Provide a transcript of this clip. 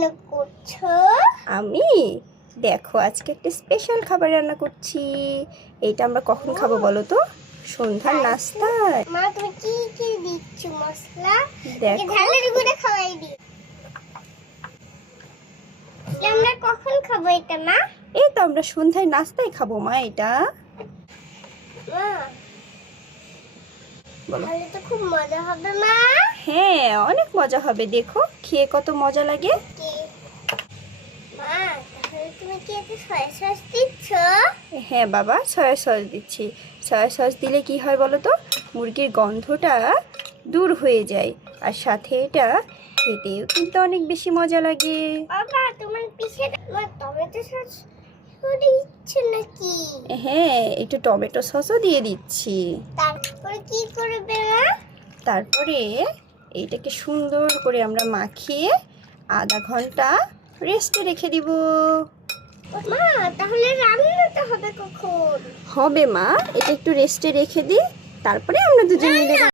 রান্না করছো? আমি দেখো আজকে একটা স্পেশাল খাবার রান্না করছি। এইটা আমরা কখন খাবো বলো তো? সন্ধ্যার নাস্তায়। মা তুমি কি কি দিচ্ছ মশলা? দেখো ঢালের গুঁড়ো খাওয়াই দি। আমরা কখন খাবো এটা মা? এই তো আমরা সন্ধ্যায় নাস্তায় খাবো মা এটা। মা বলো। তাহলে তো খুব মজা হবে মা। হ্যাঁ অনেক মজা হবে, দেখো খেয়ে কত মজা লাগে। কি মা তাহলে তুমি কি এতে সয়া সস দিচ্ছ? হ্যাঁ বাবা, সয়া সস দিচ্ছি। সয়া সস দিলে কি হয় বলো তো? মুরগির গন্ধটা দূর হয়ে যায়, আর সাথে এটা খেতেও কিন্তু অনেক বেশি মজা লাগে। বাবা তোমার পিছে টমেটো সস দিচ্ছ নাকি? হ্যাঁ একটু টমেটো সসও দিয়ে দিচ্ছি। তারপরে কি করবে মা? তারপরে এইটাকে সুন্দর করে আমরা মাখিয়ে আধা ঘন্টা রেস্টে রেখে দিব। মা তাহলে রান্নাটা হবে কখন? হবে মা, এটা একটু রেস্টে রেখে দিই, তারপরে আমরা দুজন মিলে